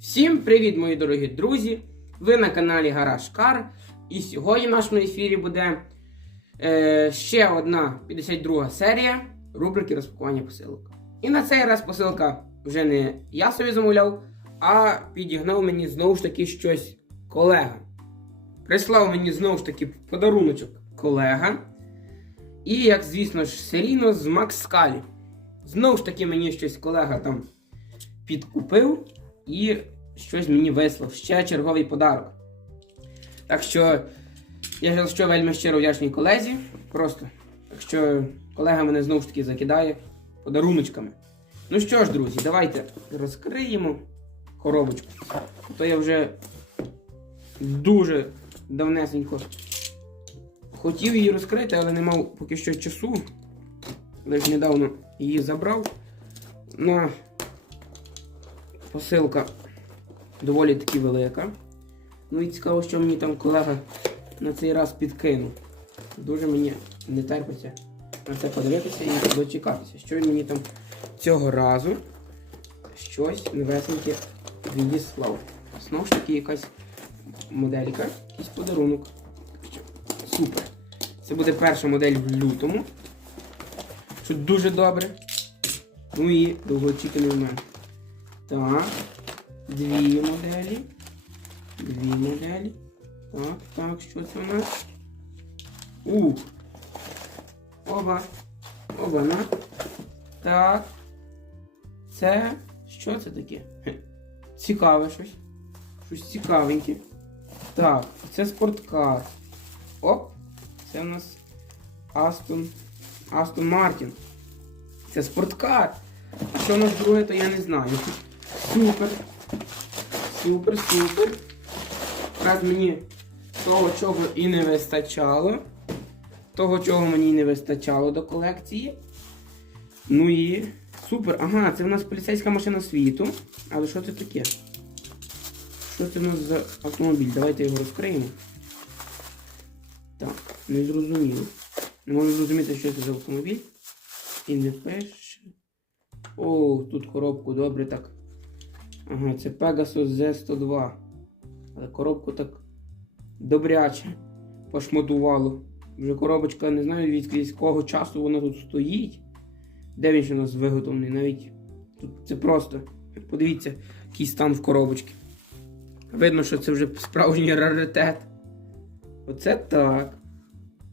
Всім привіт, мої дорогі друзі! Ви на каналі Гараж Кар. І сьогодні в нашому ефірі буде е, ще одна 52 серія рубрики розпакування посилок. І на цей раз посилка вже не я собі замовляв, а підігнав мені знову ж таки щось колега. Прислав мені знову ж таки подаруночок колега. І, як звісно ж, серійно з Макс Скалі. Знову ж таки, мені щось колега там підкупив і щось мені вислав. Ще черговий подарок. Так що я що вельми щиро вдячний колезі. Просто. Так що колега мене знову ж таки закидає подаруночками. Ну що ж, друзі, давайте розкриємо коробочку. То я вже дуже давнесенько хотів її розкрити, але не мав поки що часу. Лише недавно її забрав. На посилка доволі таки велика. Ну і цікаво, що мені там колега на цей раз підкинув. Дуже мені не терпиться на це подивитися і дочекатися. Що він мені там цього разу щось новесеньке відіслав. Знову ж таки якась моделька, якийсь подарунок. Супер. Це буде перша модель в лютому. Що дуже добре. Ну і довгоочікуваний момент. Так. Дві моделі. Дві моделі. Так, так, що це у нас? Ух. Оба. Оба на. Так. Це. Що це таке? Цікаве щось. Щось цікавеньке. Так, це спорткар. Оп. Це у нас Астон. Астон Мартін. Це спорткар. А що у нас друге, то я не знаю. Супер. Супер, супер. Якраз мені того, чого і не вистачало. Того, чого мені не вистачало до колекції. Ну і супер. Ага, це у нас поліцейська машина світу. Але що це таке? Що це у нас за автомобіль? Давайте його розкриємо. Так, не зрозуміло. Не можу зрозуміти, що це за автомобіль. І не пише. О, тут коробку добре так. Ага, це Pegasus Z102. Але коробку так добряче пошматувало. Вже коробочка не знаю від якого часу вона тут стоїть. Де він ще у нас виготовлений? Навіть тут це просто. Подивіться, який стан в коробочці. Видно, що це вже справжній раритет. Оце так.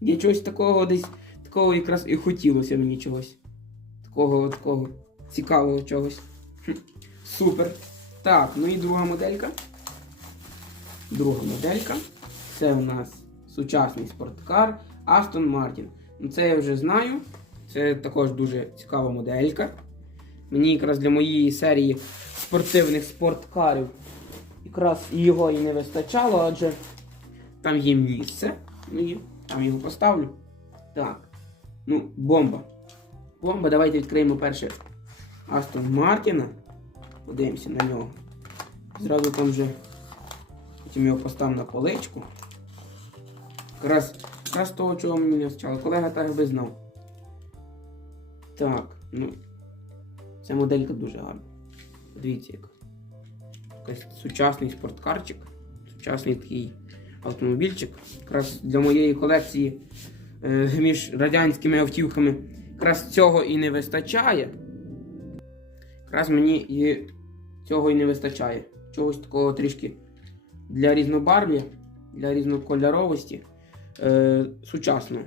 Я чогось такого десь, такого якраз і хотілося мені чогось. Такого такого цікавого чогось. Хм, Супер. Так, ну і друга моделька. Друга моделька. Це у нас сучасний спорткар Aston Martin. Ну це я вже знаю. Це також дуже цікава моделька. Мені якраз для моєї серії спортивних спорткарів якраз його і не вистачало, адже там є місце. Ну і там його поставлю. Так. Ну, бомба. Бомба. Давайте відкриємо перше Астон Мартіна. Подивимося на нього. Зразу там вже потім його поставимо на поличку. Якраз, якраз того, чого мені не вчало. Колега так би знав. Так, ну. Ця моделька дуже гарна. Подивіться, яка. Якийсь сучасний спорткарчик. Сучасний такий автомобільчик. Якраз для моєї колекції е, між радянськими автівками якраз цього і не вистачає. Якраз мені і цього і не вистачає. Чогось такого трішки для різнобарв'я, для різнокольоровості е, сучасного.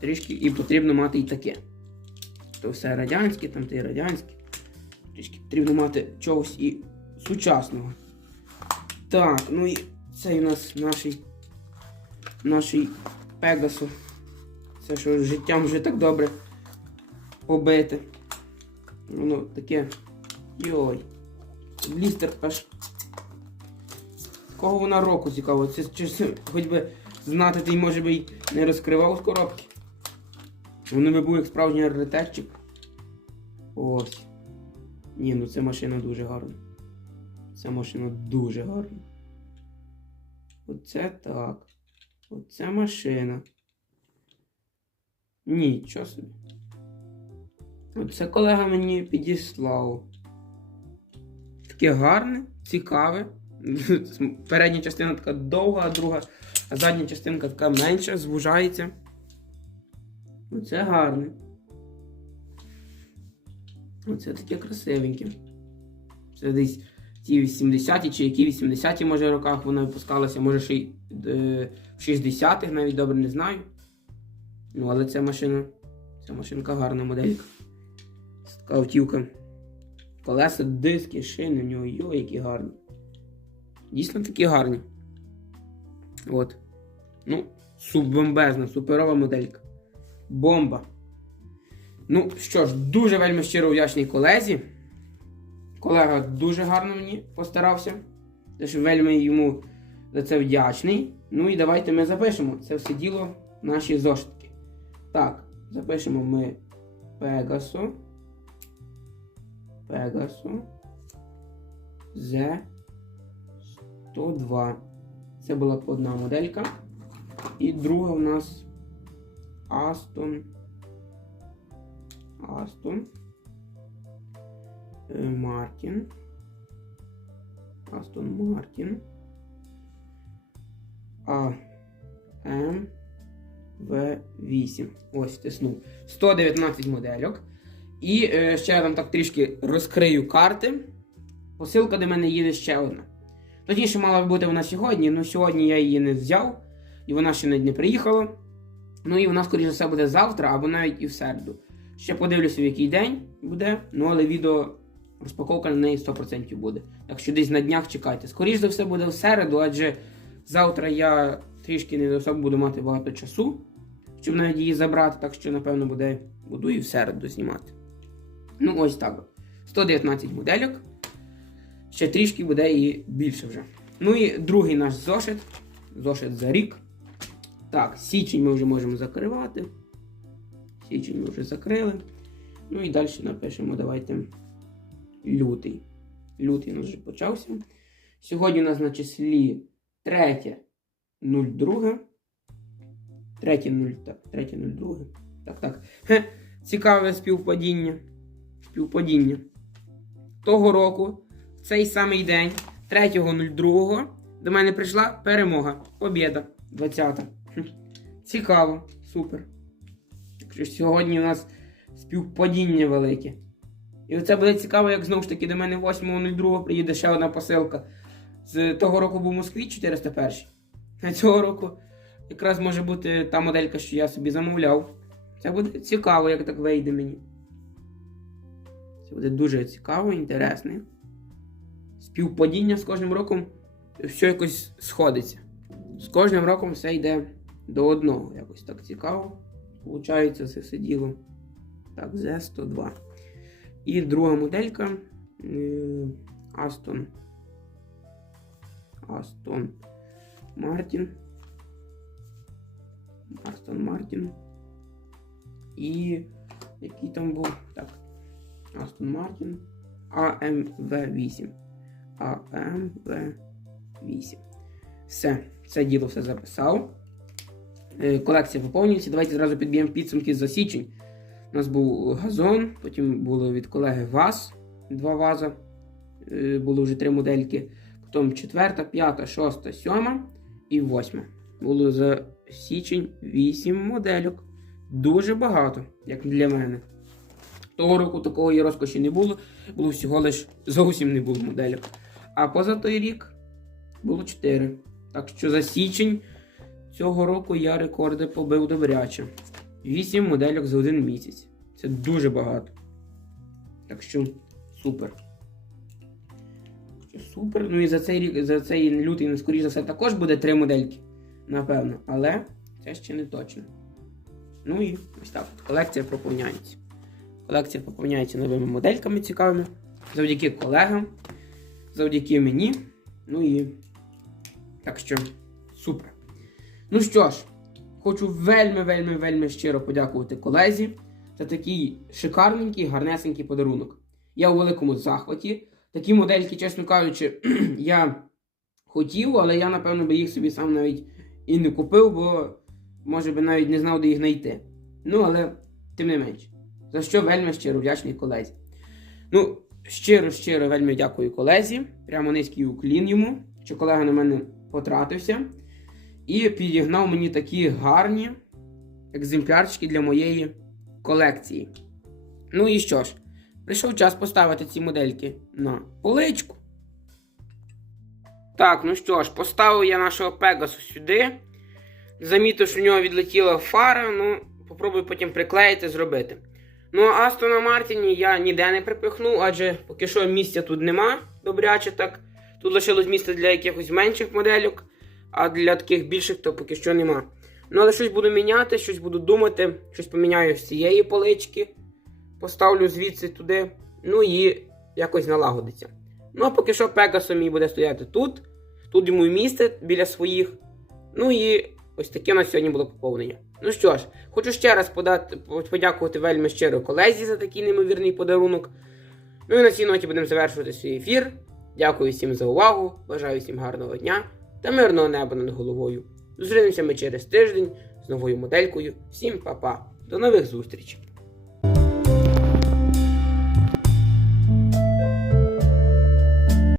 Трішки і потрібно мати і таке. То все радянське, там те радянське. Трішки потрібно мати чогось і сучасного. Так, ну і цей у нас наший, наший Пегасу. Це що з життям вже так добре побите. Воно таке. Йой. Блістер аж. Кого вона року цікаво? Це чи хоч би знати, ти може би й не розкривав з коробки. Воно би був як справжній раритетчик. Ось. Ні, ну це машина дуже гарна. Ця машина дуже гарна. Оце так. Оце машина. Нічого собі. Оце колега мені підіслав. Таке гарне, цікаве. Передня частина така довга, а друга, а задня частинка така менша, звужається. Оце гарне. Оце таке красивеньке. Це десь ті 80-ті чи які 80-ті, може, роках вона випускалася, може ще й е, в 60-х, навіть добре не знаю. Ну, але ця машина, ця машинка гарна моделька. Це така автівка. Колеса, диски, шини в нього, йо, які гарні. Дійсно такі гарні. От. Ну, суббомбезна, суперова моделька. Бомба. Ну що ж, дуже вельми щиро вдячний колезі. Колега дуже гарно мені постарався. Тож вельми йому за це вдячний. Ну і давайте ми запишемо це все діло наші зошитки. Так, запишемо ми Пегасо. Пегасо. З 102. Це була одна моделька. І друга у нас Aston. Aston. Е, Мартін. Астон Мартін. А. М. В8. Ось тиснув. 119 модельок. І е, ще я там так трішки розкрию карти. Посилка до мене їде ще одна. Точніше, мала бути вона сьогодні, але сьогодні я її не взяв, і вона ще навіть не приїхала. Ну і вона, скоріше за все, буде завтра або навіть і в середу. Ще подивлюся, в який день буде, ну але відео розпаковка на неї 100% буде. Так що десь на днях чекайте. Скоріше за все буде в середу, адже завтра я трішки не особо буду мати багато часу, щоб навіть її забрати, так що, напевно, буде, буду і в середу знімати. Ну, ось так. 119 модельок. Ще трішки буде і більше вже. Ну і другий наш зошит. Зошит за рік. Так, січень ми вже можемо закривати. Січень ми вже закрили. Ну і далі напишемо, давайте лютий. Лютий у нас вже почався. Сьогодні у нас на числі 3.02. 3.0, 3.02. Так, так. Цікаве співпадіння. Співпадіння. Того року, в цей самий день, 3.02, до мене прийшла перемога. Побєда 20. Хм. Цікаво, супер. Так що сьогодні у нас співпадіння велике. І оце буде цікаво, як знову ж таки до мене 8.02 приїде ще одна посилка. З того року був Москві 401. А цього року якраз може бути та моделька, що я собі замовляв. Це буде цікаво, як так вийде мені. Буде дуже цікаво, інтересне. Співпадіння з кожним роком все якось сходиться. З кожним роком все йде до одного. Якось так цікаво. Получається, це все діло. Так, Z102. І друга моделька Aston. Aston Martin. Aston Martin. І який там був? Так. Aston Martin. AMV8. AMV8. Все, це діло все записав. Е, Колекція поповнюється. Давайте зразу підб'ємо підсумки за січень. У нас був газон, потім було від колеги ВАЗ, два ваза. Е, Було вже три модельки. Потім четверта, п'ята, шоста, сьома і восьма. Було за січень 8 модельок. Дуже багато, як для мене. Того року такої розкоші не було, було всього лиш зовсім не було модельок. А поза той рік було 4. Так що за січень цього року я рекорди побив добряче. 8 модельок за один місяць. Це дуже багато. Так що супер. Супер. Ну і за цей рік, за цей лютий, ну, скоріш за все, також буде 3 модельки. Напевно. Але це ще не точно. Ну і ось так. Колекція поповняється. Колекція поповняється новими модельками цікавими. Завдяки колегам. Завдяки мені. Ну і. Так що, супер. Ну що ж, хочу вельми-вельми-вельми щиро подякувати колезі за такий шикарненький, гарнесенький подарунок. Я у великому захваті. Такі модельки, чесно кажучи, я хотів, але я, напевно, би їх собі сам навіть і не купив, бо може би навіть не знав, де їх знайти. Ну, але тим не менш. За що вельми щиро вдячний колезі. Ну, щиро-щиро вельми дякую колезі. Прямо низький уклін йому, що колега на мене потратився. І підігнав мені такі гарні екземплярчики для моєї колекції. Ну і що ж, прийшов час поставити ці модельки на поличку. Так, ну що ж, поставив я нашого Пегасу сюди. Замітив, що в нього відлетіла фара, ну, попробую потім приклеїти, зробити. Ну, а Астона Мартіні я ніде не припихнув, адже поки що місця тут нема добряче так. Тут лишилось місце для якихось менших модельок, а для таких більших то поки що нема. Ну, але щось буду міняти, щось буду думати, щось поміняю з цієї полички, поставлю звідси туди, ну і якось налагодиться. Ну, а поки що Пегасо мій буде стояти тут. Тут йому місце біля своїх. Ну і ось таке у нас сьогодні було поповнення. Ну що ж, хочу ще раз подати, подякувати вельми щиро колезі за такий неймовірний подарунок. Ну і на цій ноті будемо завершувати свій ефір. Дякую всім за увагу, бажаю всім гарного дня та мирного неба над головою. Зустрінемося ми через тиждень з новою моделькою. Всім па-па. До нових зустрічей!